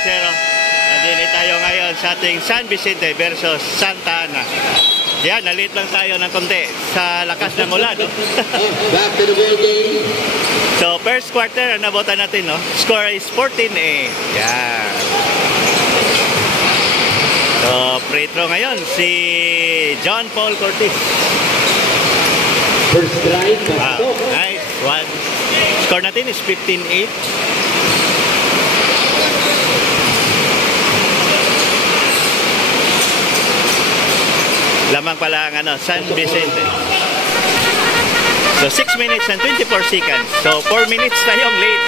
Nandito tayo ngayon sa ating San Vicente versus Santa Ana. Yan, nalit lang tayo ng konti sa lakas ng ulan. No? Back to the ball game. So, first quarter, ang nabotan natin, no? Score is 14-8. Yan. So, free throw ngayon, si John Paul Cortez. First strike. Wow, nice one. Score natin is 15-8. Lamang pala ang San Vicente. So 6 minutes and 24 seconds. So 4 minutes tayong late.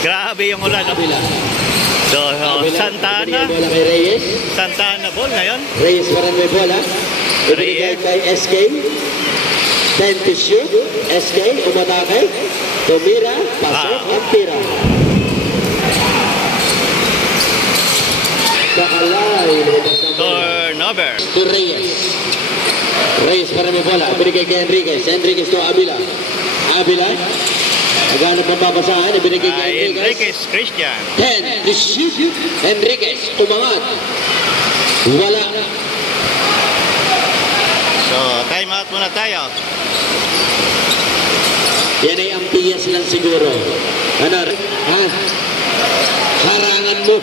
Grabe yung ulan, no? So Santa Ana. Santa Ana ball ngayon. Reyes para may bola. Ibigay kay SK. 10 to shoot. SK umatake. Tumira. Pasok at tira. Nakalay. Turnover. To Reyes. Reyes para may bola. Ibigay kay Enriquez. Enriquez to Avila. Avila. Agano papapasahan. Ibigay kay Enriquez Christian. 10 to shoot. Enriquez umangat. Wala. So, time out muna tayo. Yan ay ang tiyas lang siguro. Ano? Ha? Harangan mo.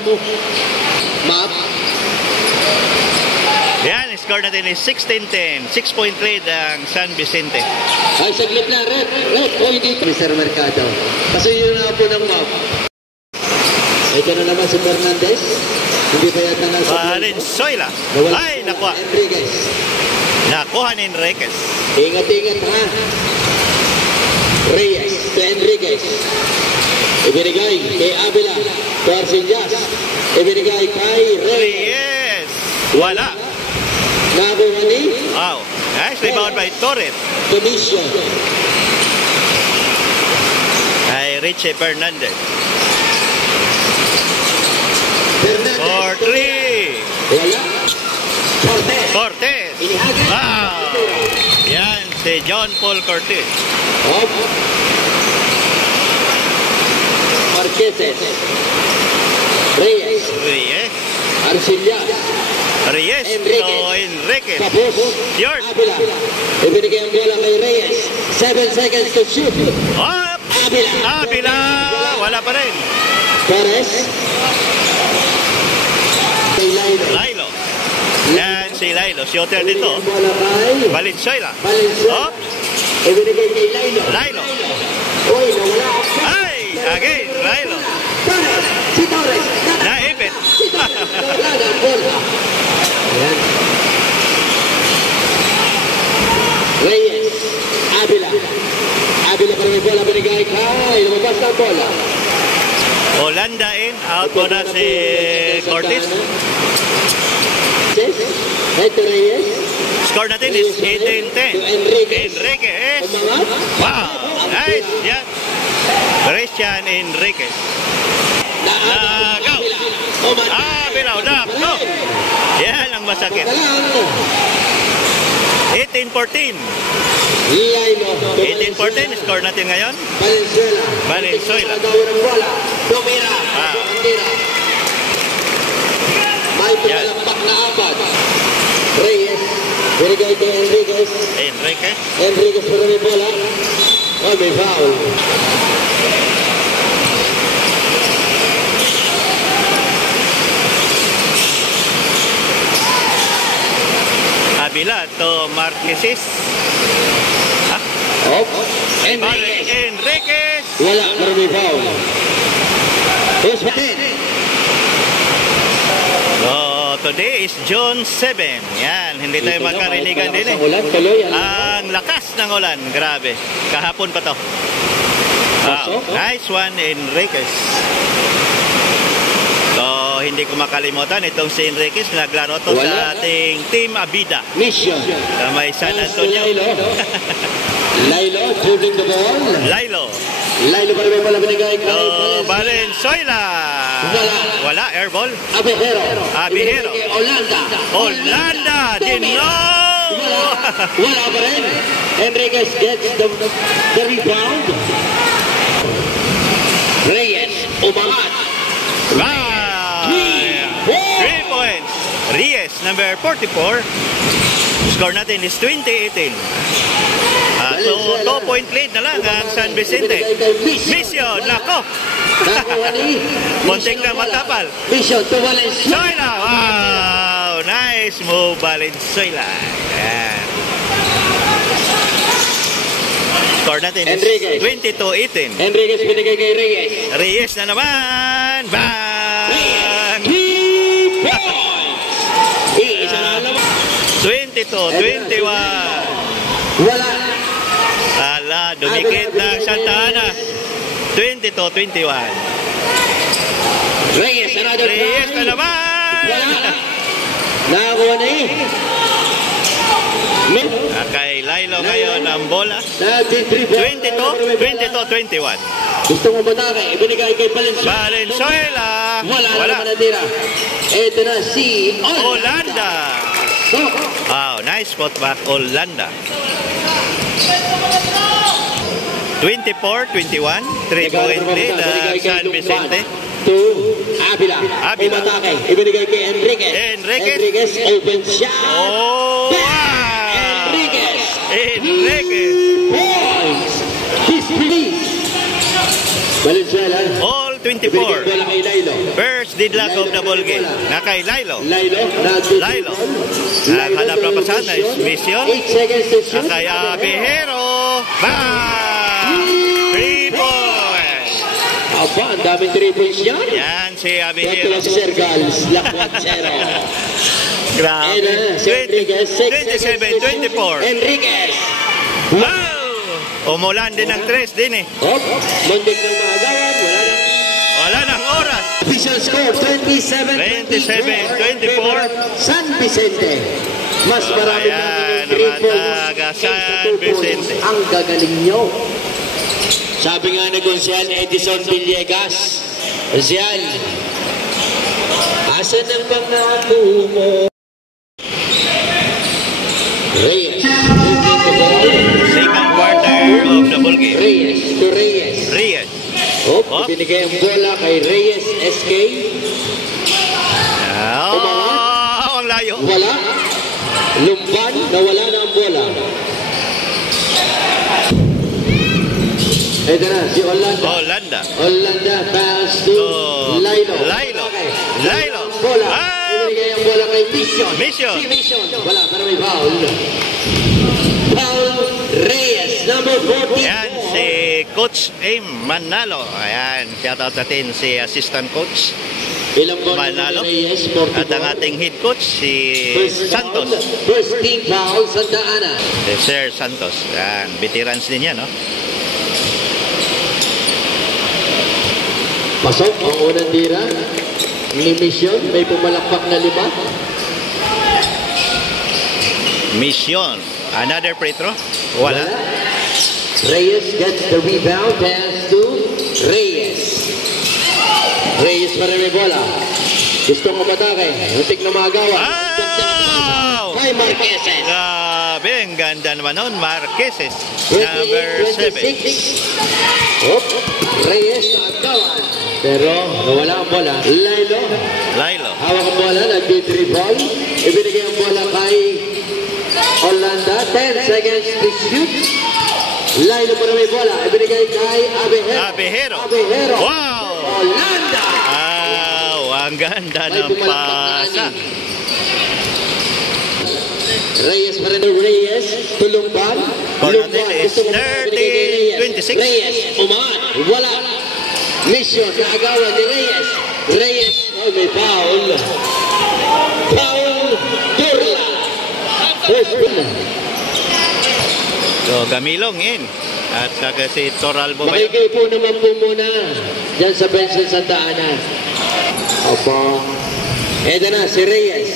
Map. Yan, score natin is 16-10. 6-point lead ang San Vicente. Ay, saglit na. Red. O, hindi. Mr. Mercado. Kasi yun na po ng map. Ito na naman si Fernandez. Hindi pa yata nasa... Valenzuela. Ay, nakuha. Enriquez. Nakuha ni Enriquez. Ingat-ingat, ha? Reyes to Enriquez. Ibinigay kay Avila. To Arcillas. Ibinigay kay Reyes. Wala. Nakuha ni... Wow. Nice rebound by Torres. Commission. Ay, Richie Fernandez. Fernandez. For 3. Wala. Cortez. Cortez. Wow. Yan, si John Paul Cortez. Op. Marqueses. Reyes. Reyes. Arcillas. Reyes. Enriquez. Tapos. George. Avila. Ibinigay ang bola kay Reyes. 7 seconds to shoot. Up. Avila. Avila. Wala pa rin. Torres. Lailo. Yan si Lailo. Shooter dito. Valenzuela. Valenzuela. Up. Ibinigay kay Lailo. Lailo. Uy, nawala. Ay, again, Lailo. Torres. Si Torres. Naipit. Si Torres. Nawala na ang bola. Ayan. Reyes. Avila. Avila para may bola. Binigay kay. Lumabas na ang bola. Holanda in. Out mo na si Cortez. Ito Reyes. Score natin is 18-10. Enriquez. Wow. Nice. Yan. Christian Enriquez. Nagaw. Bilaw. No. Yan ang masakit. 18-14. 18-14. Score natin ngayon. Valenzuela. Tumira. May pinalampak na apat. Reyes. Binigay kay Enriquez. Enriquez para may bola. Oh, may foul. Avila to Marqueses. Enriquez. Wala, para may foul. Yes, Patin. Today is June 7. Yan, hindi tayo magkarinigan din eh. Ang lakas ng ulan, grabe. Kahapon pa to. Wow, nice one, Enriquez. So, hindi ko makalimutan, itong si Enriquez, naglaro to sa ating Team Abida. Mission. Sa may San Antonio. Lailo, dribbling the ball. Lailo para may bola binigay kay Valenzuela. Wala, airball. Abihero. Holanda. Wala pa rin. Enriquez gets the rebound. Reyes, umangat. Wow! 3 points. Reyes, number 44. Score natin is 20-18. So, 2-point lead na lang ang San Vicente. Mission, nako! Muntik na matapal. Mission to Valenzuela. Soyla, wow! Nice move, Valenzuela. Ayan. Score natin is 22-18. Enriquez binigay kay Reyes. Reyes na naman. Bang! 3 points. Isa na naman. 22-21. Wala. Ala, dumikit ng Santa Ana. 22-21. Reyes, another Reyes na try. naman. Wala. Nakakuha na eh. Kay Lilo ngayon ang bola. 22-21. 22-21. Gusto mo batake, ibinigay kay Valenzuela. Valenzuela. Wala naman natira. Ito na si Olanda. Wow, nice spot back, Olanda. 24-21. 3-point lead San Vicente. To Avila. Avila. Umatake, ibinigay kay Enriquez. Enriquez. Open shot. Oh, wow! Enriquez. Points. Please. Valenzuela. All 24. Bola kay Lilo. First deadlock of the ball game. Na kay Lilo. Lilo. Hanap na pasan na is Mission. 8 seconds to shoot. Na kay Abihero. Bang! 3 points. Aba, ang daming 3 points yan. Yan si Ito Abihero. na si Sergals. Lakwat 0. Grabe. 27-24. Enriquez. Wow! Umulan din ng 3 din eh. Mundik ng maagawan. Wala nang oras. Official score, 27-24. San Vicente. Mas marami ayan, ng 3 naman points. taga San Vicente. Ang gagaling nyo. Sabi nga ni Gonzal Edison Villegas, Gonzal, asan ang pangako mo? Reyes. Second quarter of the ball game. Reyes to Reyes. Reyes. Binigay ang bola kay Reyes SK. Oh, ang layo. Wala. Lumban, nawala na ang bola. Ito na, si Olanda. Olanda pass to Lilo. Lilo. Bola. Ah! Ibinigay ang bola kay Mission. Mission. Si Mission. Wala, pero may foul. Foul Reyes, number 14. Ayan, si Coach Aim Manalo. Ayan, shoutout natin si Assistant Coach Ilang bola Manalo. ni Reyes? 44. At ang ating head coach, si Santos. First team foul, Santa Ana. Si Sir Santos. Ayan, veterans din yan, no? Pasok ang unang tira ni Mission. May pumalakpak na 5. Mission. Another free throw. Wala. Reyes gets the rebound. Pass to Reyes. Reyes para may bola. Gusto mo matake. Muntik na magawa. Wow! Kay Marqueses. Grabe, ang ganda naman nun. Marqueses. Number 7. 26. Reyes na agawan. Pero nawala ang bola. Lilo. Hawak ang bola. Nag-dribble. Ibinigay ang bola kay Olanda. 10 seconds to shoot. Lilo para may bola. Ibinigay kay Abihero. Wow! Olanda. Wow! Ang ganda ng pasa. Reyes para ng Reyes. Tulumban. Lumban is 30-26. Reyes. Umaan. Wala. Mission. Naagawan ni Reyes. Reyes. Oh, may foul. Foul. Durla. First one. So, Gamilong in. At saka si Toral Bumayo. Makikipo naman po muna dyan sa bench ng Santa Ana. Opo. Eto na, si Reyes.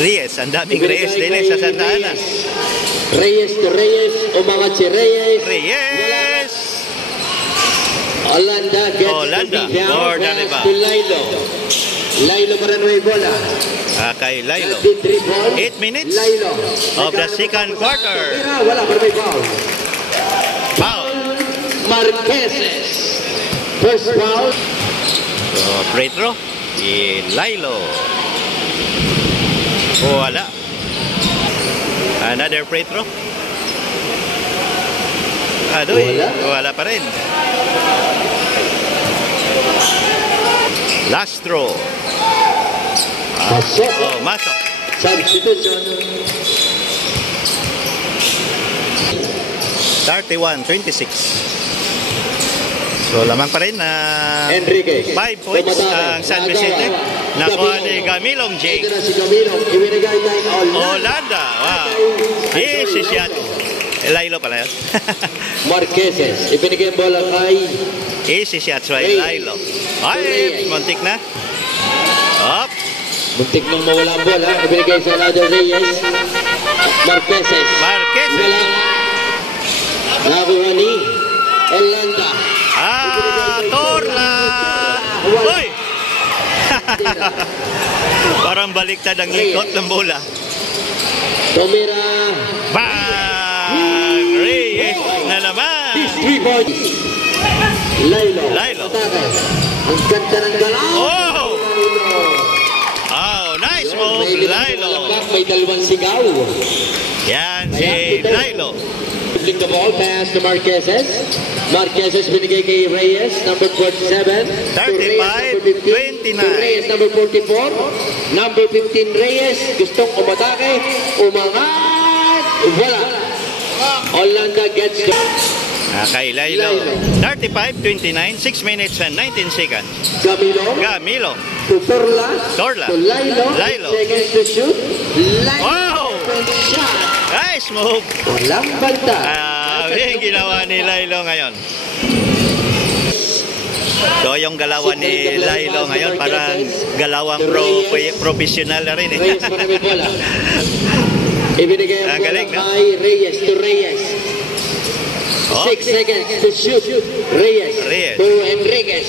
Reyes. Ang daming Reyes din sa Santa Ana. Reyes to Reyes. Umangat si Reyes. Reyes. Olanda gets Olanda. the rebound. Or the Pass rebound. to Lilo. Lilo para may bola. Kay Lilo. 8 minutes Lilo. of the second quarter. Wala para may foul. Foul. Marqueses. First foul. So, free throw. Lailo. Wala. Another free throw. Adoy, wala pa rin. Last throw. Masok. Substitution. 31-26. So lamang pa rin na 5 points ang San Vicente. Nakuha ni Gamilong Jake. Olanda. Wow. Easy shot. Lailo pala yun. Marqueses. Ibinigay ang bola kay easy shots by Lailo. Ay, muntik na. Up. Muntik nang mawala ang bola. Ibinigay sa Lado Reyes. Marqueses. Nakuha ni Olanda. Torla. Uy! Parang baliktad ang likot ng bola. Tomira. Bang! Reyes na naman. Lailo. Ang ganda ng galaw. Oh, nice move, Lailo. May dalawang sigaw. Yan si Lailo. Flick the ball pass to Marqueses. Marqueses binigay kay Reyes, number 47. 35-29. To Reyes, number 44. Number 15, Reyes. Gustong umatake. Umangat. Wala. Olanda gets the... Kay Lailo. 35-29. 6 minutes and 19 seconds. Gamilong. To Torla. To Lailo. Seconds to shoot. Wow! Shot. Nice move. Walang banta. Yung ginawa ni Lailo ngayon. So yung galawan ni Lailo ngayon parang galawang professional na rin. Reyes marami bola. Ibinigay ang bola kay Reyes to Reyes. 6 seconds to shoot. Reyes. To Enriquez.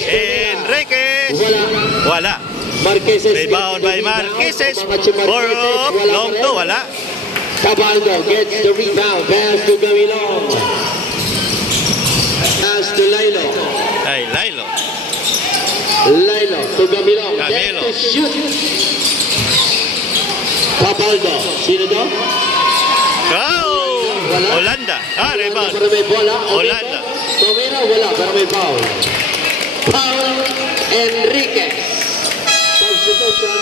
Wala. Marqueses. Rebound by Marqueses. For long to. Wala. Cabaldo gets the rebound. Pass to Gamilong. Pass to Lailo. Ay, Lailo. Lailo to Gamilong. Gets to shoot. Cabaldo. Sino to? Olanda. Rebound. Olanda. Tomira wala, pero may foul. Foul Enriquez. Substitution.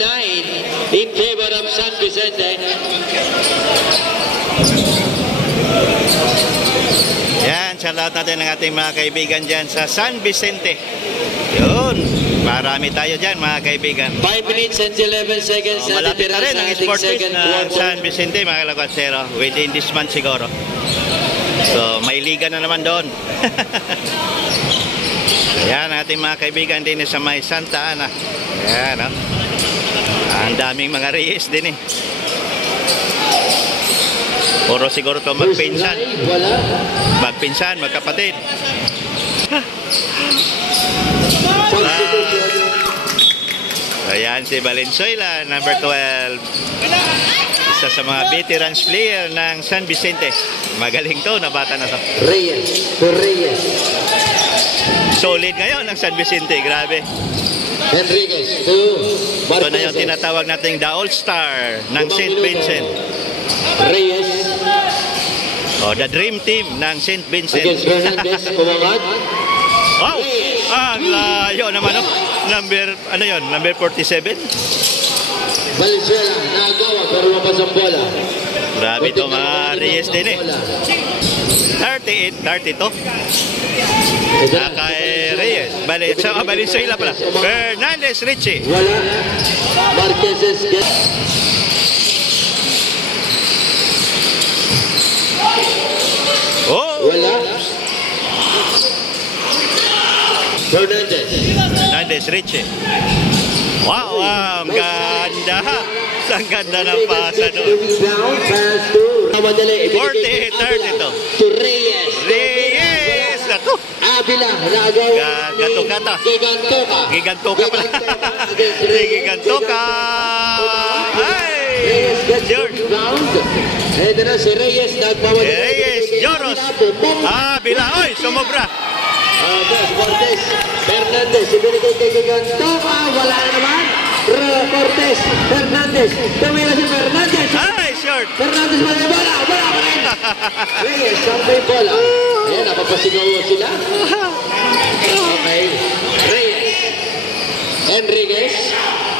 9 in favor of San Vicente. Yan, shoutout natin ng ating mga kaibigan dyan sa San Vicente. Yun, marami tayo dyan mga kaibigan. 5 minutes and 11 seconds. Malapit na rin ang sport fest ng San Vicente mga kalakwasero. Within this month siguro. So, may liga na naman doon. Yan, ating mga kaibigan din sa may Santa Ana. Yan, no? Ang daming mga Reyes din eh. Puro siguro to magpinsan. Magpinsan, magkapatid. Ayan si Valenzuela, number 12. Isa sa mga veterans player ng San Vicente. Magaling to, na bata na to. Reyes. Solid ngayon ang San Vicente, grabe. Enriquez to Marqueses. Ito na yung tinatawag nating the All-Star ng St. Vincent. Reyes. The Dream Team ng St. Vincent. Against Fernandez, umangat. Wow! Ang layo naman, no? Number 47? Valenzuela, nagawa pero mabas ang bola. Grabe ito mga Reyes din eh. 38-32. Kay Reyes. Valenzuela pala. Fernandez, Richie. Wala. Marqueses. Wala. Fernandez, Richie. Wow, ang ganda. Ang ganda ng pasa doon. 48-32. To Reyes. Reyes. Ako. Avila. Nagawa. Gato-gata. Gigantoka pala. Gigantoka. Ay! George. Ito na si Reyes. Reyes. Joros. Avila. Oy, sumobra. Fernandez. ibinigay kay Gigantoka, wala na naman. Cortez, Fernandez, tumira si Fernandez. Ay, short. Fernandez pa rin bola, wala pa rin. Reyes, sampai bola. Ayan, napapasigaw sila. Okay, Reyes. Enriquez,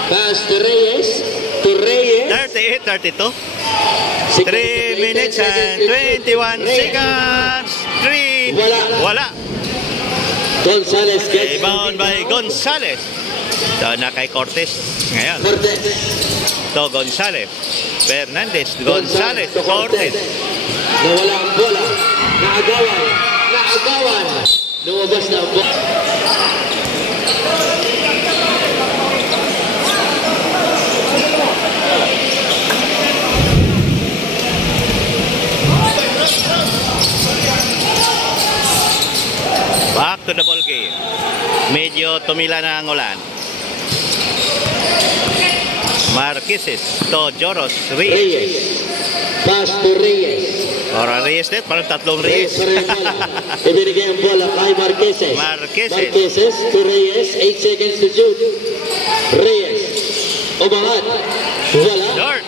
pass to Reyes. 38-32. 3 minutes and 21 seconds. 3. Wala. Gonzalez gets Rebound by Gonzalez. So, na kay Cortez ngayon. Cortez. To Gonzalez. Fernandez. Gonzalez. Cortez. Nawala ang bola. Naagawan. Lumabas na ang bola. Back to the ball game. Medyo tumila na ang ulan. Marqueses to Joros Reyes. Pass to Reyes. Ora Reyes net, parang tatlong Reyes. Ibinigay ang bola kay Marqueses. Marqueses to Reyes. 8 seconds to shoot. Reyes. Umangat. Wala. Short.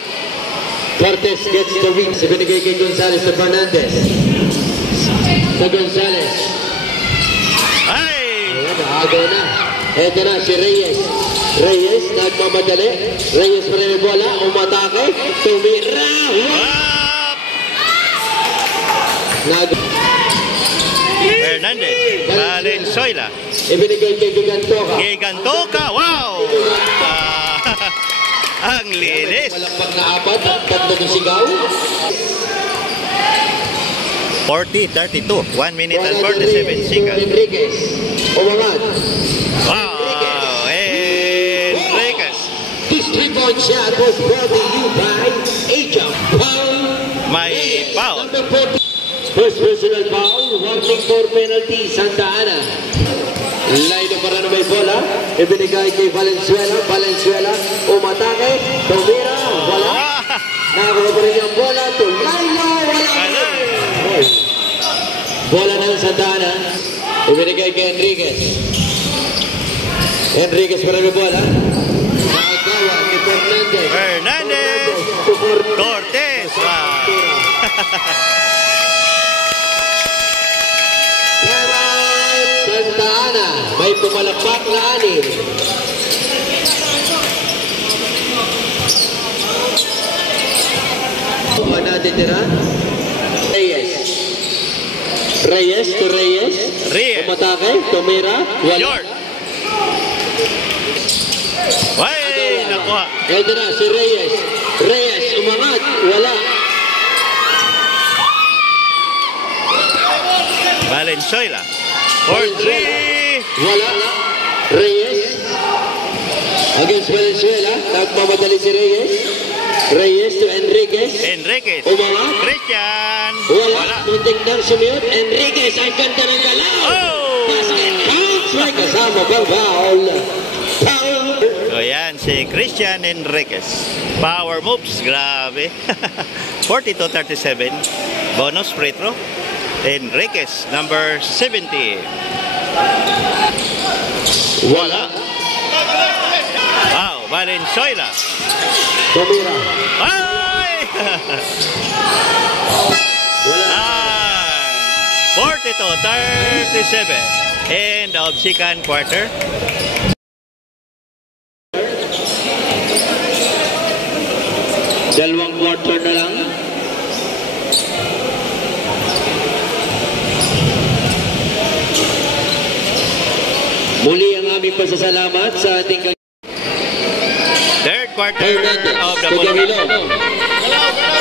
Cortez gets the wings. Ibinigay kay Gonzalez to Fernandez. To Gonzalez. Ay! Ayan, nakagaw na. Ito na si Reyes. Reyes, nagmamadali. Reyes pa rin ang bola. Umatake. Tumira. Up! Fernandez. Valenzuela. Ibinigay kay Gigantoka. Gigantoka. Wow! Ang linis. Malakpak na apat. Tatlo ng sigaw. 40-32. 1 minute and 47 seconds. Enriquez. Umangat. Wow! Enriquez. This three-point shot was brought to you by Ajam. May foul. Number 40. First personal foul. Warning for penalty. Santa Ana. Laino para na may bola. Ibinigay kay Valenzuela. Valenzuela. Umatake. Tumira. Wala. Nakakuha pa rin yung bola. Laino. Wala. Bola ng Santa Ana. Ibinigay kay Enriquez. Enriquez para may bola. Nakagawa kay Fernandez. Fernandez. Cortez. Wow. Santa Ana. May pumalakpak na 6. Natitira. Reyes to Reyes. Umatake. Tumira. Short. Ay, nakuha. Ito na si Reyes. Reyes umangat. Wala. Valenzuela. For 3. Wala. Reyes. Against Valenzuela. Nagmamadali si Reyes. Reyes to Enriquez. Enriquez. Umangat. Christian. Wala. Muntik nang sumiyot. Enriquez. Ang ganda ng galaw. Oh! Basket counts. May kasama pang foul. Foul. So yan, si Christian Enriquez. Power moves. Grabe. 42-37. Bonus free throw. Enriquez, number 70. Wala. Wow, Valenzuela. Tumira. Ay! Wala. 42-37. End of second quarter. Dalawang quarter na lang. Muli ang aming pasasalamat sa ating Third quarter Fernandez of the to ball. Jamilong.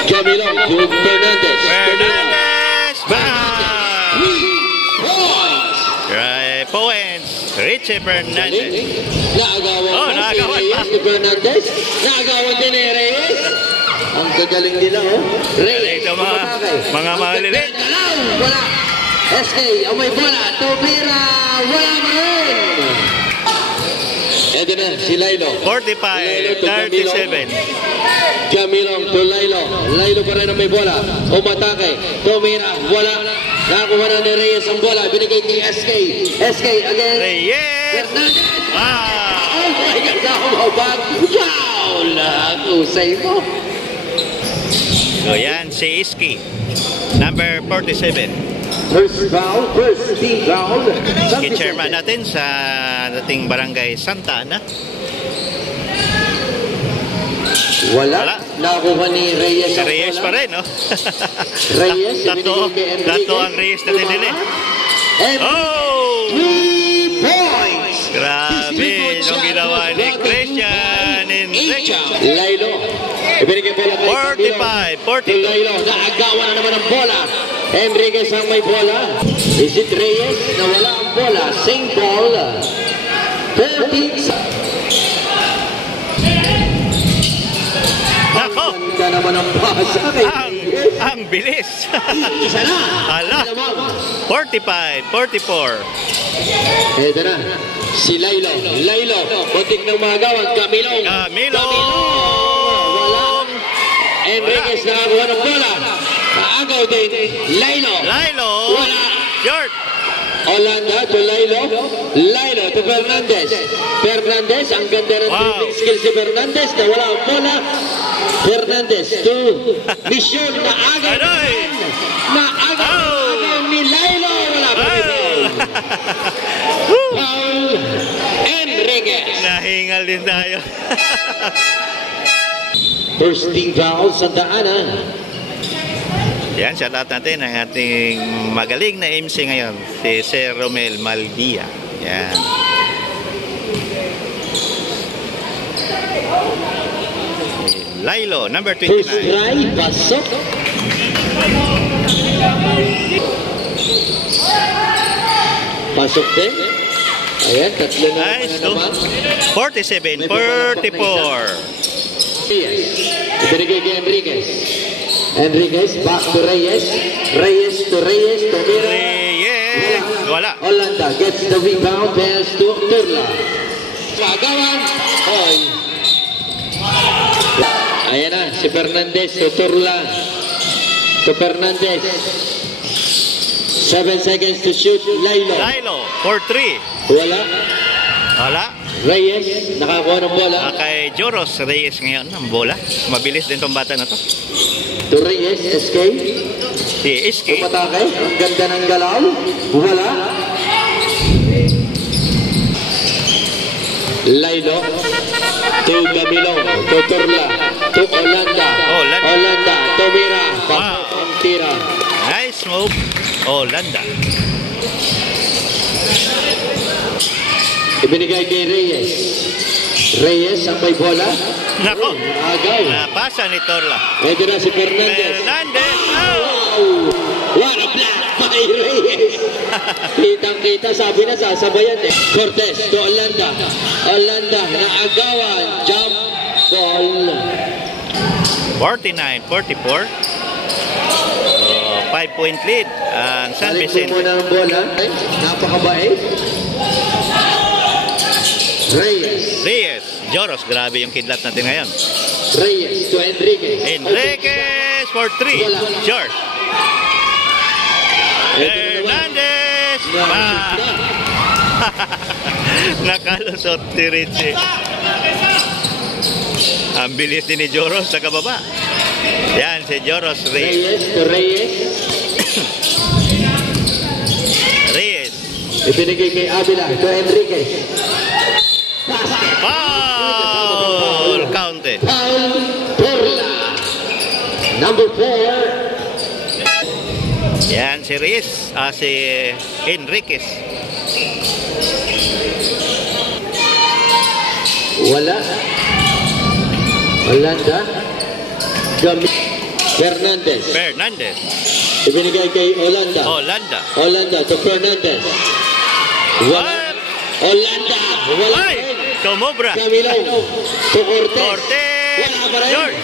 Jamilong to Fernandez. Fernandez. Bang! 3 points. Points. Richie Fernandez. Naagawan Oh, pa si naagawan Reyes pa. ni Fernandez. Naagawan din ni Reyes. Ang gagaling nila, oh. Reyes. Ito mga maliliit. Galaw. Wala. SK, ang may bola. Tumira. Wala pa rin. Ito na, si Lailo. 45-37. Jamilong to Lailo. Lailo pa rin ang may bola. Umatake. Tumira. Wala. Nakakuha na ni Reyes ang bola. Binigay kay SK. SK again. Reyes. Ah! Oh my God, nakahubad. Wow! Lakusay mo. So yan, si Iski. Number 47. First foul, first team foul. Chairman natin sa dating barangay Santa Ana. Wala. Nakuha ni Reyes. Si Reyes pa rin, no? Reyes. Tatlo ang Reyes natin din eh. Oh! 3 points. Grabe yung ginawa ni Christian Enriquez. Lailo. Ibinigay bola kay 45, 42. Lailo. Naagawan na naman ang bola. Enriquez ang may bola. Is it Reyes na wala ang bola? Same ball. 13. Nako! Ganda naman ang pasa kay Ang bilis. Isa na. Ala. 45, 44. Ito na. Si Lailo. Lailo. Muntik ng magawan. Camilong. Wala. Enriquez nakakuha ng bola. Naagaw din. Lailo. Wala. Short. Olanda to Lailo. Lailo to Fernandez. Fernandez. Ang ganda ng dribbling skill si Fernandez. Na wala ang bola. Fernandez to Mission. Naagaw. Naagaw ni Lailo. Wala pa rin. Paul Enriquez. Nahingal din tayo. First team foul, Santa Ana. Yan, shout out natin ang ating magaling na MC ngayon, si Sir Romel Maldia. Yan. Lailo, number 29. First try, pasok. Pasok din. Ayan, tatlo na Nice, no? naman. 47, 44. Reyes. Ibinigay kay Enriquez. Enriquez, back to Reyes. Reyes to Mira. Reyes. Wala. Olanda gets the rebound, pass to Turla. Pagawan. Oy. Ayan na, si Fernandez to Turla. To Fernandez. 7 seconds to shoot. Lailo. Lailo, 4-3. Wala. Reyes, nakakuha ng bola. Kay Joros Reyes ngayon ang bola. Mabilis din tong bata na to. To Reyes, SK. Si Iski. Tumatake. Ang ganda ng galaw. Wala. Lailo. To Camilo. To Turla. To Olanda. Olanda. To Mira. Wow. Ang tira. Nice move. Olanda. Ibinigay kay Reyes. Reyes ang may bola. Nako. Agaw. Napasa ni Torla. Ito na si Fernandez. Fernandez. Wow! What a block by Reyes. Kitang-kita, sabi na sasabayan eh. Cortez to Olanda. Olanda na agawan. Jump ball. 49-44. So, 5-point lead ang San Balik Vicente. mo muna ang bola. Napakabait. Reyes. Joros, grabe yung kidlat natin ngayon. Reyes to Enriquez. Enriquez for 3. Short. Fernandez. Nakalusot si Richie. Ang bilis din ni Joros sa kababa. Yan, si Joros Reyes. Reyes to Reyes. Reyes. Ibinigay kay Avila to Enriquez. Foul! Counted. Foul, Turla. Number 4. Yan, si Reyes. Si Enriquez. Wala. Olanda. Fernandez. Fernandez. Ibinigay kay Olanda. Olanda to Fernandez. Wala. Olanda. Wala. Ay! Tumobra. Camilo. To Cortez. Cortez. Wala pa rin. George.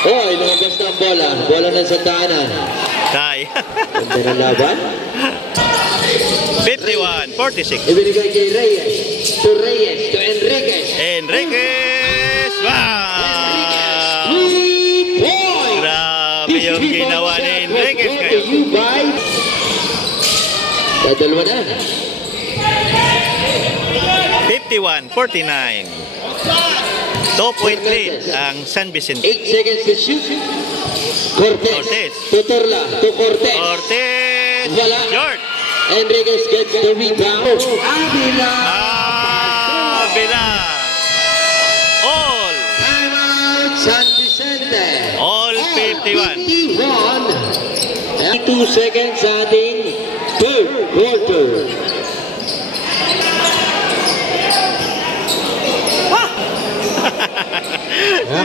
Hoy, lumabas na ang bola. Bola ng Santa Ana. Tay. Ganda ng laban. 51-46. Ibinigay kay Reyes. To Reyes. To Enriquez. Enriquez. Wow! 3 points. Grabe yung ginawa ni Enriquez ngayon. You buy. Dadalwa na. 51-49. 2-point lead ang San Vicente. 8 seconds to shoot. Cortez. Cortez. To Turla. To Cortez. Cortez. Wala. Short. Enriquez gets the rebound. Avila. Avila. All. Timeout San Vicente. All 51. 51. And 2 seconds sa ating third quarter.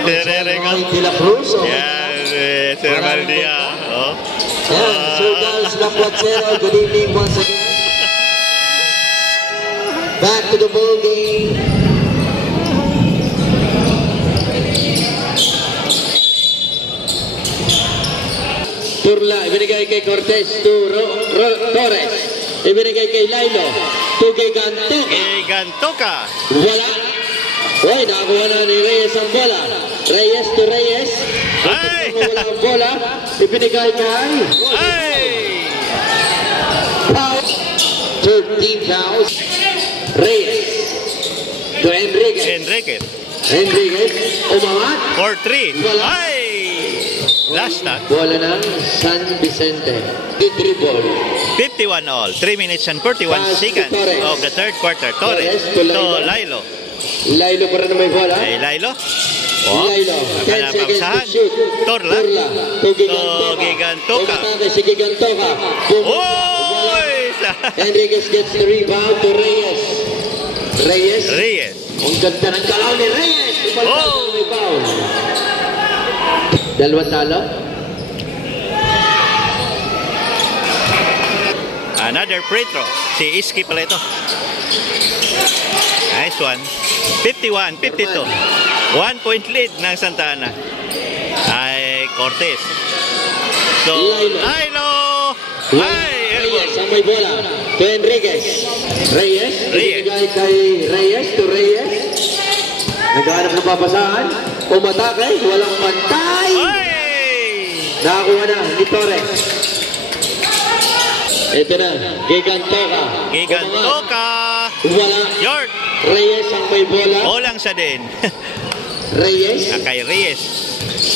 Tererego. De La Cruz. Yan, Sir Maldia. Oh. Sir Gals Lapuatsero, good evening once again. Back to the ball game. Turla, ibinigay kay Cortez to Torres. Ibinigay kay Lailo to Gigantoka. Gigantoka. Wala. Uy, nakakuha na ni Reyes ang bola. Reyes to Reyes. Ay! Wala ang bola. Ibinigay kay Ay! foul. 13 fouls. Reyes to Enriquez. Enriquez. Enriquez, umangat. For 3. Wala. Ay! Last na. Bola ng San Vicente. The dribble. 51 all. 3 minutes and 41 Pass to seconds Torres. of the third quarter. Torres Torres to to Lailo. Lailo. Lailo pa rin na may bola. Ay, Lailo. Oh, Lailo. 10 seconds to shoot. Torla. To Gigantoka. Gigantoka. Umatake si Gigantoka. Oy! Enriquez gets the rebound to Reyes. Reyes. Reyes. Ang ganda ng galaw ni Reyes. Ipaltas Oh! ang rebound. Dalawang talo. Another free throw. Si Iski pala ito. Nice one. 51-52. 1 point lead ng Santa Ana. Ay Cortez. So, Lailo. Ay, Reyes ang may bola. To Enriquez. Reyes. Reyes. Ibigay kay Reyes to Reyes. Naghahanap ng papasahan. Umatake. Walang pantay. Ay! Nakakuha na ni Torres. Ito na. Gigantoka. Gigantoka. Wala. Yard. Reyes ang may bola. Olang sa din. Reyes. Kay Reyes.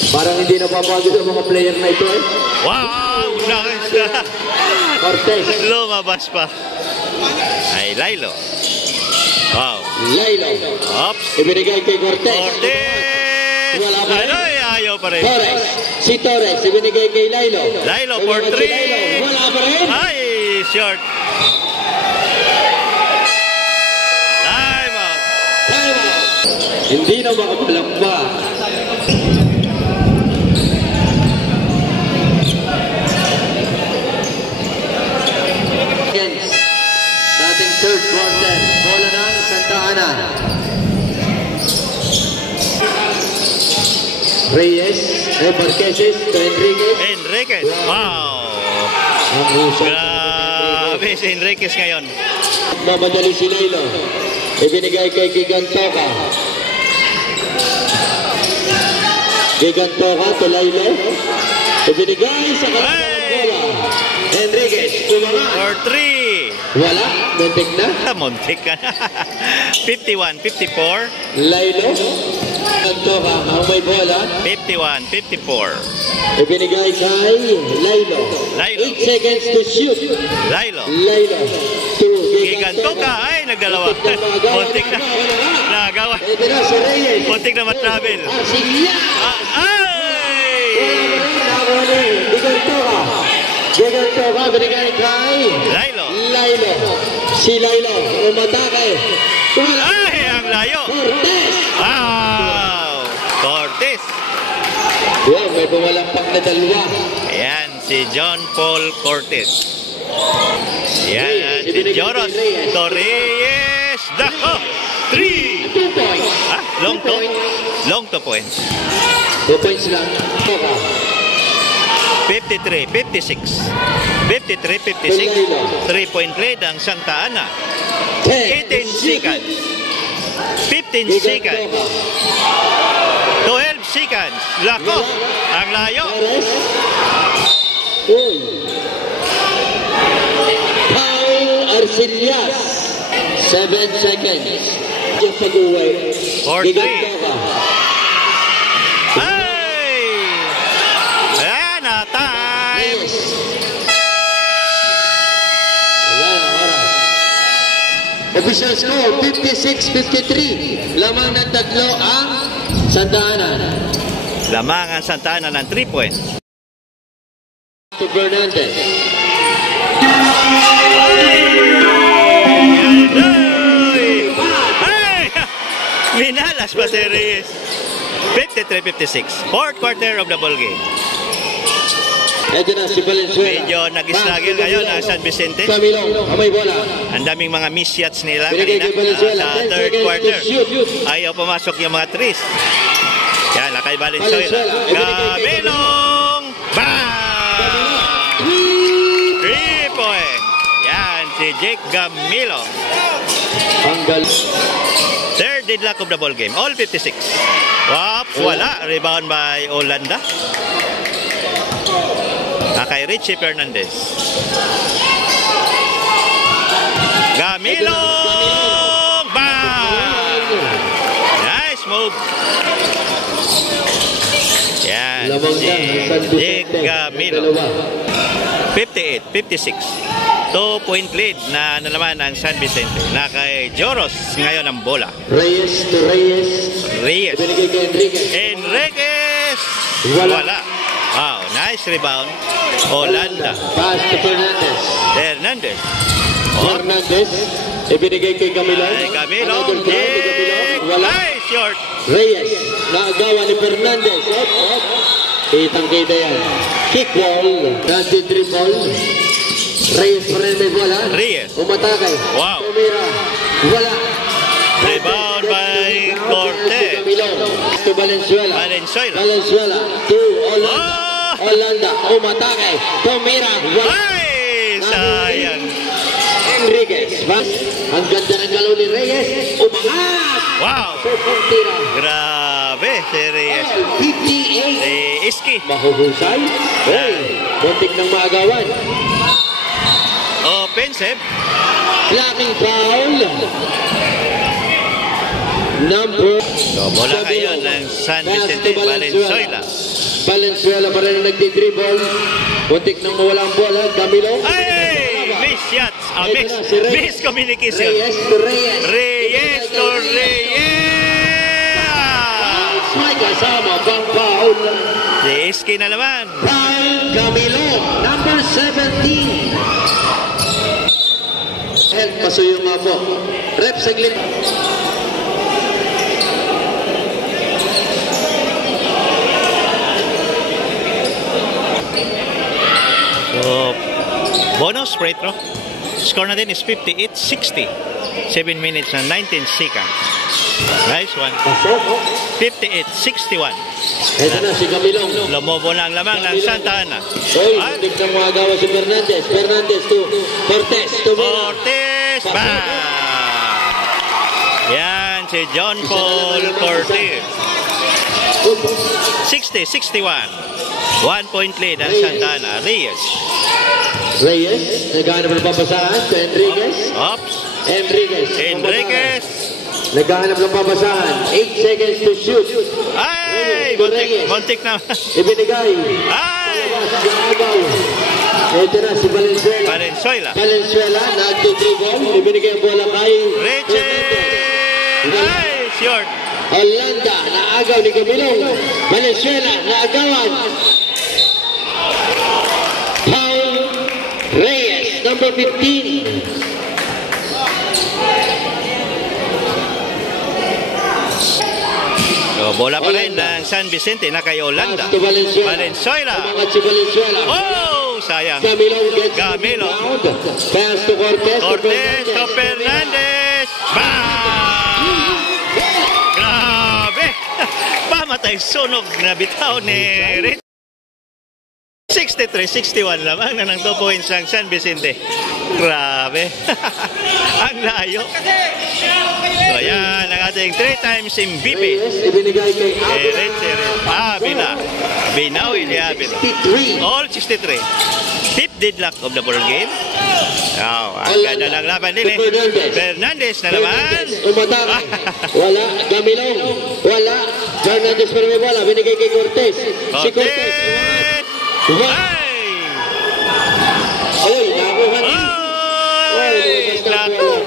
Parang hindi napapago sa mga player na ito eh. Wow! Nice. Cortez. Lumabas pa. Ay, Lailo. Wow. Lailo. Oops. Ibinigay kay Cortez. Cortez. Wala pa rin. Ay, ayaw pa rin. Torres. Si Torres. Ibinigay kay Lailo. Lailo for Ibinigay kay 3. Lailo. Wala pa rin. Ay, short. Time out. Time out. Hindi na makabalamba. Sa ating third quarter, bola ng Santa Ana. Reyes, Marqueses to Enriquez. Enriquez. Wow. Ang usap. Grabe si Enriquez ngayon. Mamadali si Lailo. Ibinigay kay Gigantoka. Gigantoka to Lailo. Ibinigay sa kalapang bola. Enriquez, umangat. For 3. Wala, muntik na. Muntik ka na. 51-54. Lailo. Gigantoka, ang may bola. 51-54. Ibinigay kay Lailo. Lailo. 8 seconds to shoot. Lailo. Lailo to Gigantoka. Ay, nagdalawa. Muntik na. Nagawa. Ito na si Reyes. Muntik na matravel. Arsilia. Ay! Gigantoka. Gigantoka, binigay kay Lailo. Lailo. Si Lailo, umatake. Ay, ang layo. Cortez. Wow! Cortez. Wow, may pumalampak na dalawa. Ayan, si John Paul Cortez. Ayan, si Joros Torres. Dako! 3! 2 points. Ah, long to? Long to points. 2 points lang. Toka. 53-56. 53-56. 3-point lead ang Santa Ana. 18 seconds. 15 seconds. 12 seconds. Lako! Ang layo. Torres. Uy. Paul Arcillas. 7 seconds. Yung pag-uwi. 4-3. Ay! Ayan na, time! Ayan, oras. Official score, 56-53. Lamang ng tatlo ang Santa Ana. Lamang ang Santa Ana ng 3 points. To Fernandez. Ay! Minalas pa si Reyes. 53-56. Fourth quarter of the ball game. Ito na si Valenzuela. Medyo nag-struggle ngayon ang San Vicente. Camilo, amay bola. Ang daming mga miss shots nila Binigay kanina kay Valenzuela. sa 10 third seconds quarter. to shoot. Ayaw pumasok yung mga threes. Yan, lakay Valenzuela. Valenzuela. Gabilong! Bang! 3 point. Yan, si Jake Gamilo. Ang gal. Third deadlock of the ball game. All 56. Wala. Rebound by Olanda. Kay Richie Fernandez. Gamilo! Bang! Nice move. Yan. Lamang Si na ang San Jake Vicente. Gamilo. 58-56. 2-point lead na naman ang San Vicente. Na kay Joros ngayon ang bola. Reyes to Reyes. Reyes. Binigay kay Enriquez. Enriquez! Wala. Wala. Wow, nice rebound. Olanda. Pass to Fernandez. Hernandez. Fernandez. Ibinigay kay Camilo. Ay, Camilo. Another throw ni Camilo. Wala. Nice short. Reyes. Naagawa ni Fernandez. Kitang-kita yan. Kick ball. 93 ball. Reyes pa rin may bola. Reyes. Umatake. Wow. Tumira. Wala. Rebound by Cortez. Camilo. To Valenzuela. Valenzuela. Valenzuela. To Olanda. Oh! Olanda. Umatake. Tumira. Wala. Ay, sayang. Enriquez. Ang ganda ng galaw ni Reyes. Umangat. Wow. Super tira. Grabe, si Reyes. 58. Si Iski. Mahuhusay. Hey, buntik ng maagawan. Offensive. Blocking foul. Number. So, bola ngayon ng San Vicente. Valenzuela. Valenzuela pa rin ang nagdi-dribble. Buntik nang mawala ang bola. Camilo. Ay! Miss shots. Miss communication. Reyes to Reyes. Reyes to Reyes! May kasama pang foul. Si Iski na naman. Foul Camilo. Number 17. Help, pasuyo nga po. Rep, saglit. So, bonus free throw. Score natin is 58-60. 7 minutes and 19 seconds. Nice one. 58-61. Ito na si Camilo. Lumobo na ang lamang ng Santa Ana. Oy, buntik ng mga agawan si Fernandez. Fernandez to Cortez. To Cortez. Bang! Yan si John Paul Cortez. 60-61. 1 point lead ang Santa Ana. Reyes. Reyes, naghahanap ng papasahan to Enriquez. Ops. Enriquez. Naghahanap ng papasahan. 8 seconds to shoot. Ay! Muntik na. Ibinigay. Ay! Ito na si Valenzuela. Valenzuela. Nagdo-dribble. Ibinigay ang bola kay Richie. Ay! Short. Olanda, naagaw ni Camilong. Valenzuela, naagawan. Paul Reyes, number 15. So, bola pa rin ng San Vicente na kay Olanda. Valenzuela. Umangat si Valenzuela. Oh! Sayang. Camilong gets Camilo. the rebound. Pass to Cortez. Cortez to Fernandez. Bang! Grabe! Pamatay sunog na bitaw ni Rich. 63-61 lamang na ng 2 points ang San Vicente. Grabe. Ang layo. So yan ang ating 3 times MVP. Reyes, ibinigay kay Avila. Binawi ni Avila. 63. All 63. Fifth deadlock of the ball game. Oh, ang ganda ng laban din eh. Fernandez na naman. Umatake. Wala. Gamilong. Wala. Fernandez pero may bola. Binigay kay Cortez. Si Cortez. Ay! Ay, nakuha niya.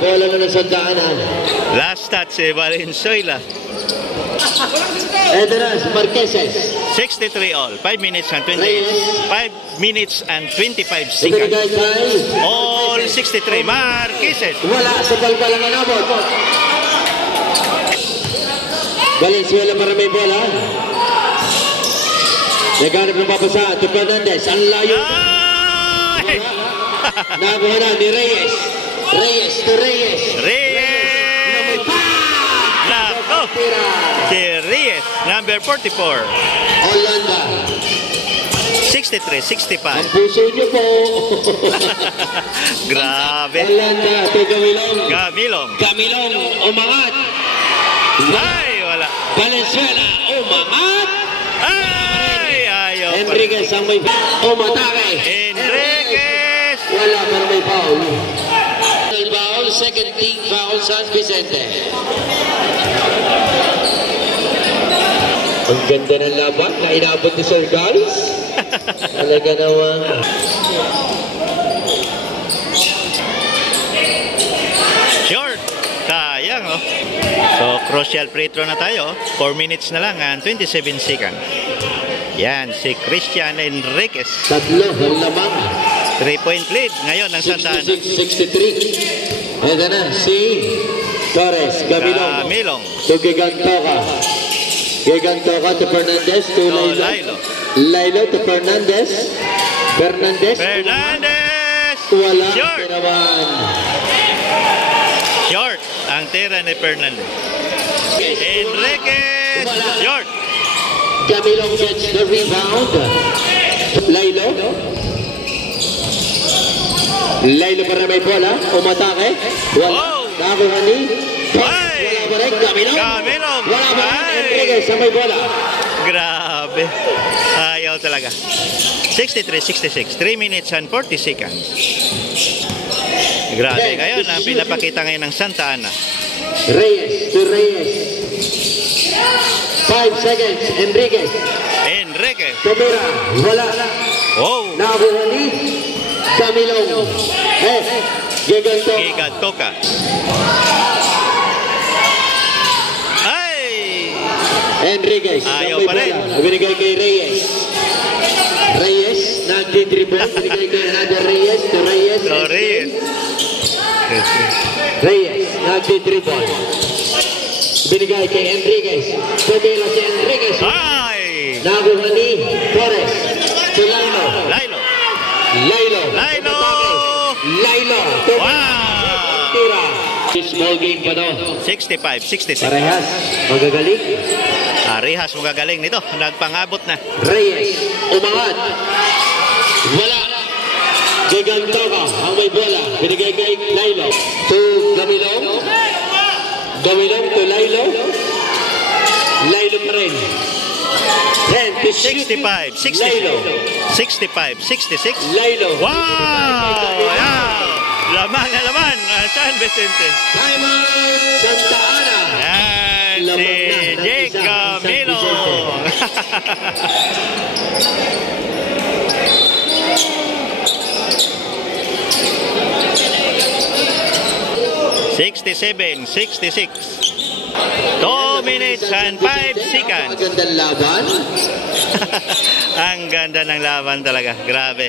Bola na ng Santa Ana. Last touch si Valenzuela. Ito na, si Marqueses. 63 all. 5 minutes and 20. 5 minutes and 25 Ito seconds. na guys. All 63. Marqueses. Wala sa palpalang anabot. Valenzuela para may bola. Naghanap ng papasa. Ito Fernandez. Ang layo. Ay! Nakuha na ni Reyes. Reyes to Reyes. Reyes! Nako! Si Reyes, number 44. Holanda. 63, 65. Ang puso niyo po. Grabe. Holanda to Gamilong. Gamilong. Gamilong umangat. Ay, wala. Valenzuela umangat. Ay, ayaw pa. Enriquez ang may umatake. Enriquez! Wala pero may foul. Foul, second team foul San Vicente. Ang ganda ng laban na inabot ni Sir Carlos. Talaga naman. Short. Sayang, oh. So, crucial free throw na tayo. 4 minutes na lang and 27 seconds. Yan, si Christian Enriquez. Tatlo ang lamang. 3-point lead ngayon ng Santa Ana. 66-63. Ito na si Torres. Gamilong. Gamilong. To Gigantoka. Gigantoka to Fernandez. To Lailo. Lailo to Fernandez. Fernandez. Fernandez! Wala. Short. Naman. Short ang tira ni Fernandez. Enriquez. Short. Gamilong gets the rebound. Lailo. Lailo para may bola. Umatake. Wala. Oh. Nakuha ni. Ay! Wala ba rin? Gamilong. Gamilong. Wala ba rin? Ay! Enriquez sa may bola. Grabe. Ayaw talaga. 63-66. 3 minutes and 40 seconds. Grabe. Ngayon ang pinapakita ngayon ng Santa Ana. Reyes to Reyes. 5 seconds. Enriquez. Enriquez. Tumira. Wala. Wow. Nakuha ni Gamilong. Giganto. Gigantoka. Ay! Enriquez. Ayaw pa rin. Binigay kay Reyes. Reyes. Nagdi-dribble. Binigay kay another Reyes to Reyes. Sorry. Reyes. Nagdi-dribble. Binigay kay Enriquez. Tumira si Enriquez. Ay! Nakuha ni Torres. To Lailo. Lailo. Lailo. Lailo! Lailo. Wow! Tira. Small game pa daw. 65-66. Parehas. Magagaling. Rehas magagaling nito. Nagpangabot na. Reyes. Umangat. Wala. Gigantoka. Ang may bola. Binigay kay Lailo. To Gamilong. Gamilong to Lailo. Lailo pa rin. 10 to 65, 66. Lailo. 65, 66. Lailo. Wow! Wow! Lamang na laman. San Vicente. Timeout Santa Ana. Yan si Lamang na ng Jake isa ang San Camilo. 67, 66. 2 minutes and 5 seconds. Magandang laban. Ang ganda ng laban talaga. Grabe.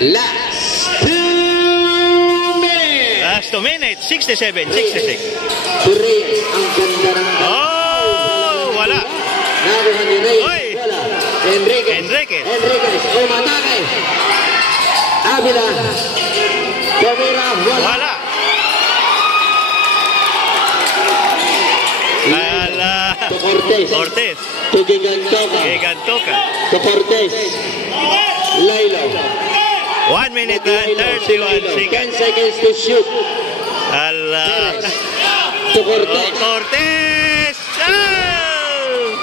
Last 2 minutes. Last 2 minutes. 67, 66. Reyes, ang ganda ng Oh! Wala. nakuha ni Reyes. Oy! Wala. Enriquez. Enriquez. Enriquez. Umatake. Avila. Tumira. Wala. Wala. Ala. To Cortez. Cortez. To Gigantoka. Gigantoka. To Cortez. Lailo. 1 minute and 31 10 seconds. seconds to shoot. Ala. To Cortez. Cortez. Oh!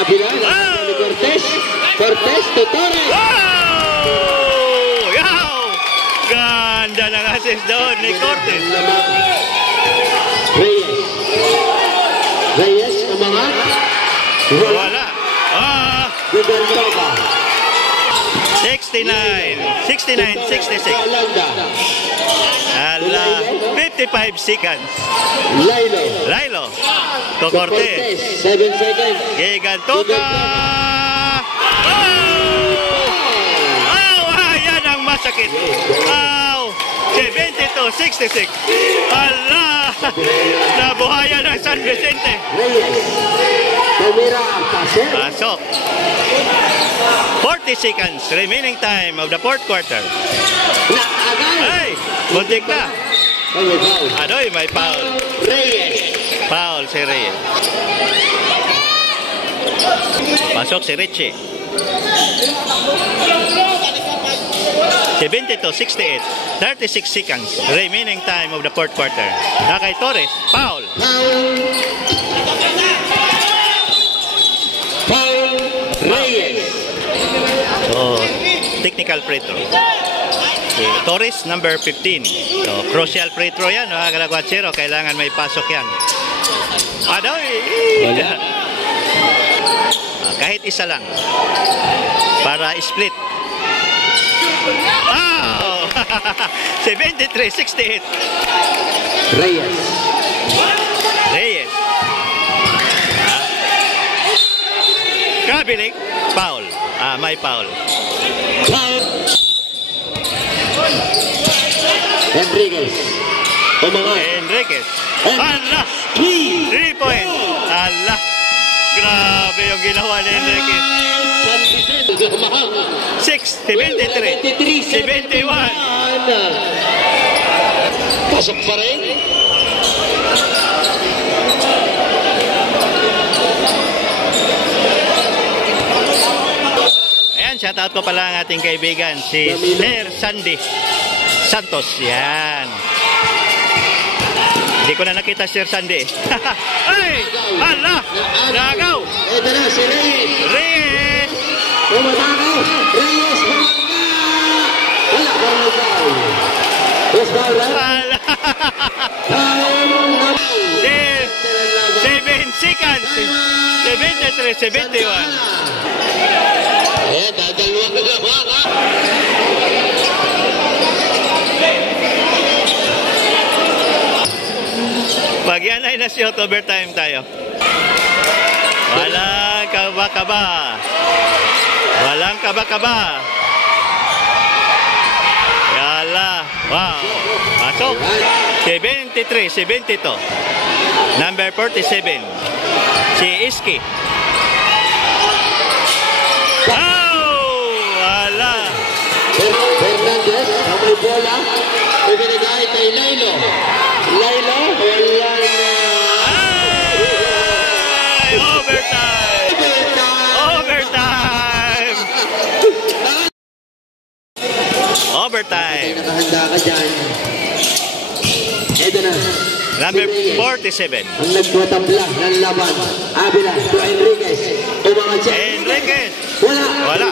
Avila. Wow! To Cortez. Cortez to Torres. Wow! Ganda ng assist doon ni Cortez. Reyes. Reyes, umangat. Wala. Ah! Gugantoka. 69-66. Ala, 55 seconds. Lailo. To Cortez. 7 seconds. Gigantoka. Ayan ang masakit. 72-66. Ala, nabuhayan ng San Vicente. Tumira ang pasok. Pasok. 40 seconds remaining time of the fourth quarter. Ay, muntik na. Adoy, may foul. Reyes. Foul si Reyes. Pasok si Richie. 72-68. 36 seconds remaining time of the fourth quarter. Nakay Torres. Foul. Foul. Reyes. So, technical free throw. Si Torres, number 15. So, crucial free throw yan. Kalaguatsero, kailangan may pasok yan. Adoy! Kahit isa lang. Para split. 73-68. Reyes. Kabiling. Foul. May foul. Enriquez. Enriquez. Ala! 3 points. Ala! Grabe yung ginawa ni Enriquez. 73-71. Pasok pa rin. Ayan, shoutout ko pala ang ating kaibigan, si Sir Sandy Santos. Yan. Hindi ko na nakita Sir Sandy. Ay! Hala! Nagaw! Ito na si Reyes. Reyes! Tumatakaw. Reyes. Wala ka na foul. Yes, foul na. Hala! 7 seconds. 73-71. Dadalwa ka naman, ha? Pag yan ay na-shot, overtime tayo. Walang kaba-kaba. Walang kaba-kaba. Yala. Wow. Pasok. 73-72. Number 47. Si Iski. Wala. Fernandez, ang may bola. Ibinigay kay Lailo. Lailo, wala na. Ay! Overtime! Overtime! Overtime! Nakahanda ka dyan. Ito na. Number 47. Ang nagtatabla ng laban. Abila to Enriquez. Umangat siya. Enriquez. Wala.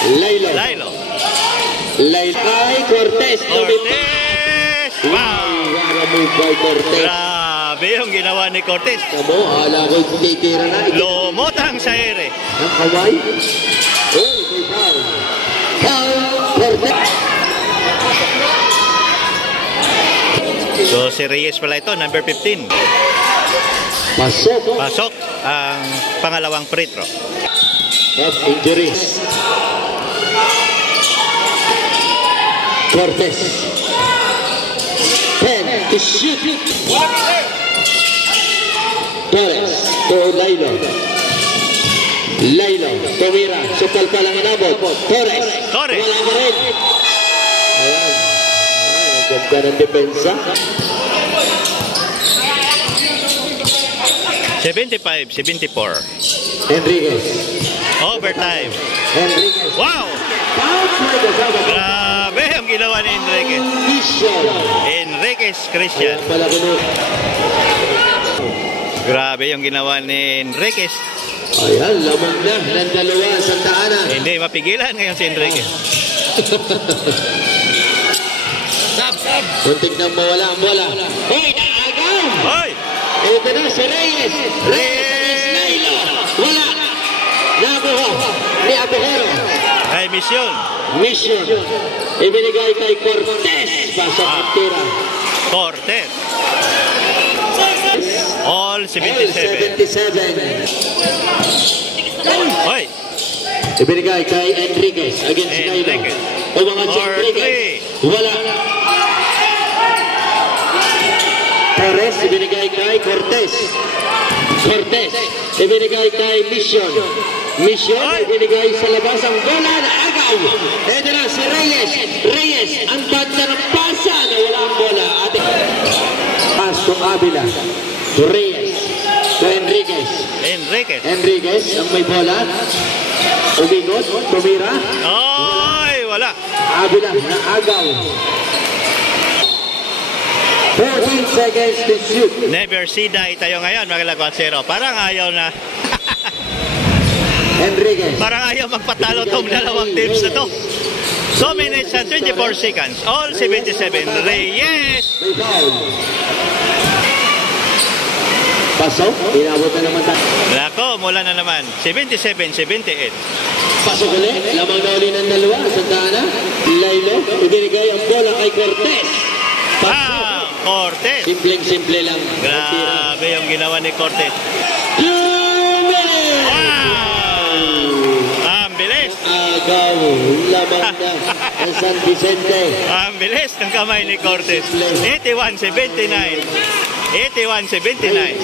Lailo. Ay, Cortez. Cortez! Wow! Cortez. Grabe yung ginawa ni Cortez. Tamo, ala ko'y titira na. Lumutang sa ere. Ang kamay. May foul. Cortez. So si Reyes pala ito, number 15. Pasok ang pangalawang free throw. Injuries. Cortez. 10 to shoot. Torres to Lailo. Tumira. Sukal pa lang ang abot. Torres. Wala ka rin. Ayan. Ang ganda ng depensa. 75-74. Enriquez. Overtime. Enriquez. Wow! Grabe ang ginawa ni Enriquez. Christian. Grabe yung ginawa ni Enriquez. Ayan, lamang na ng dalawa sa taanan. Hindi mapigilan ngayon si Enriquez. Muntik na mawala ang bola. Hoy, naagaw! Hoy! Ito na si Reyes. Reyes Nailo. Wala. Nakuha ni Abujero. Ay, mission. Mission. Ibinigay kay Cortez. Basa tira. Cortez. All All 77. 77. Hoy! Ibinigay kay Enriquez against Nailo. Enriquez. Umangat si Or Enriquez. Wala. Torres, ibinigay kay Cortez. Cortez, ibinigay kay Mission. Mission, ibinigay sa labas ang bola na agaw. Ito na si Reyes. Reyes, ang banda ng pasa na wala ang bola. Paso Avila. To Reyes. To Enriquez. Enriquez. Enriquez, ang may bola. Umigot, tumira. Ay, wala. Avila na agaw. 14 seconds to shoot. Never see die tayo ngayon, mga lakwasero. Parang ayaw na. Enriquez. Parang ayaw magpatalo tong dalawang teams na to. 2 minutes and 24 seconds. All 77. Reyes. May foul. Pasok. Inabot na naman tayo. Nako, mula na naman. 77-78. Pasok ulit. Lamang na uli ng dalawa. Sandana. Lailo. Ibinigay ang bola kay Cortez. Pasok. Cortez. Simpleng-simple lang. Grabe yung ginawa ni Cortez. 2 minutes. Wow! Ang bilis. Agaw. Lamang na ang San Vicente. Ang bilis ng kamay ni Cortez. 81-79. 81-79.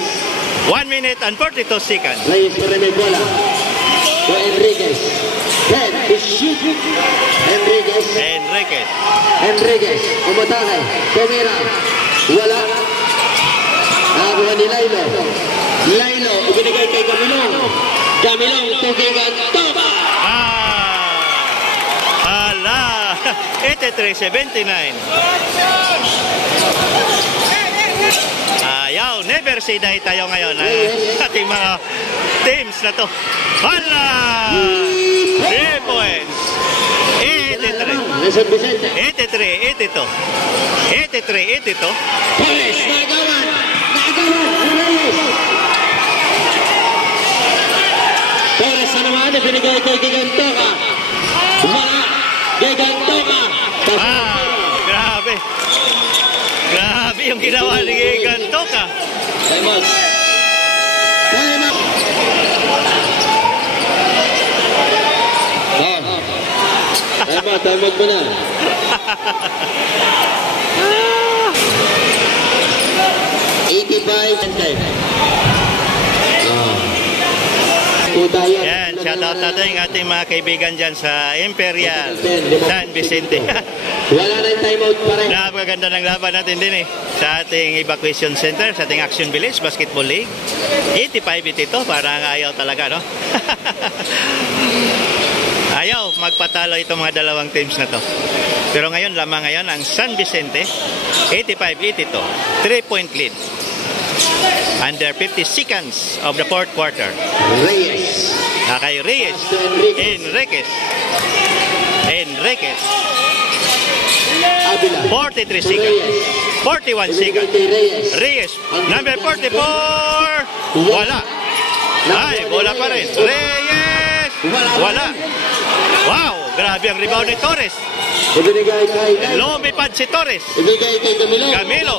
1 minute and 42 seconds. Reyes pa rin may bola. To Enriquez. 10 to shoot. Enriquez. Enriquez. Enriquez. Umatake. Tumira. Wala. Nakakuha ni Lailo. Lailo. Ibinigay kay Camilong. Camilong. Tugigan. Toma! Ala. 83-79. Ayaw, never say die tayo ngayon. Ating mga teams na to. Hala! 3 points. 83. San Vicente. 83, 82. 83, 82. Torres. Nagawan. Nagawan. Reyes. Torres na naman. Ibinigay kay Gigantoka. Wala. Gigantoka. Grabe. Grabe yung ginawa ni Gigantoka. Time out. Time out. Time out mo na. 85 and time. Yan, shoutout natin ang ating mga kaibigan dyan sa Imperial San Vicente. Wala na yung timeout pa rin. Napakaganda ng laban natin din sa ating evacuation center, sa ating Action Village Basketball League. 85-82, parang ayaw talaga, no? Ayaw magpatalo itong mga dalawang teams na to. Pero ngayon, lamang ngayon ang San Vicente, 85-82, 3-point lead. Under 50 seconds of the 4th quarter. Reyes. Kay Reyes. Enriquez. Enriquez. Avila. 43 seconds. 41 seconds. Reyes. Number 44. Wala. Ay, bola pa rin. Reyes. Wala. Wow, grabe ang rebound ni Torres. Lumipad si Torres. Camilo.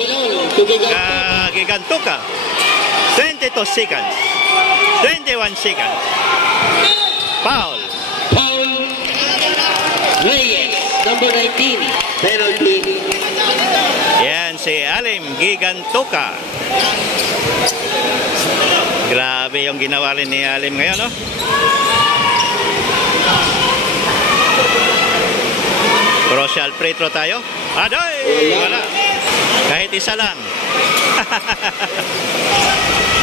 Gigantoka. 22 seconds. 21 seconds. Foul. Foul. Reyes, number 19. Penalty. Yan si Alim Gigantoka. Grabe yung ginawa rin ni Alim ngayon, no? Crucial free throw tayo. Adoy! Wala. Kahit isa lang.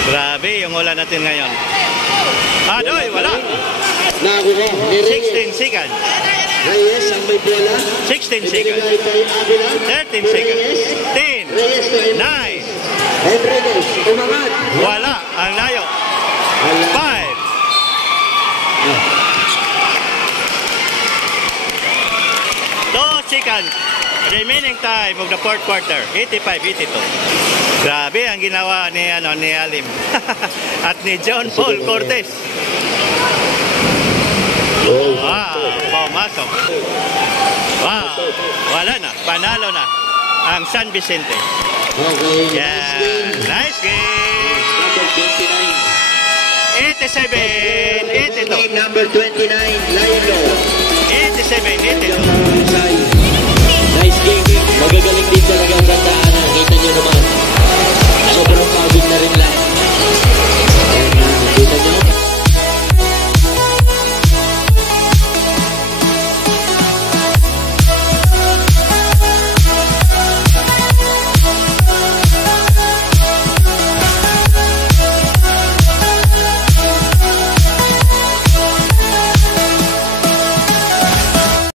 Grabe yung ulan natin ngayon. Adoy! Wala. 16 seconds. Reyes ang may bola. 16 seconds. 13 seconds. 10. 9. Enriquez, umangat. Wala. Ang layo. 5. seconds. Remaining time of the fourth quarter. 85-82. Grabe ang ginawa ni Alim. At ni John Paul Cortez. Pumasok. Wow. Wala na. Panalo na ang San Vicente. Okay, Yeah. Nice game. Number 29. 87-82. Number 29, Lilo. 87-82. Nice game. Magagaling din talaga ang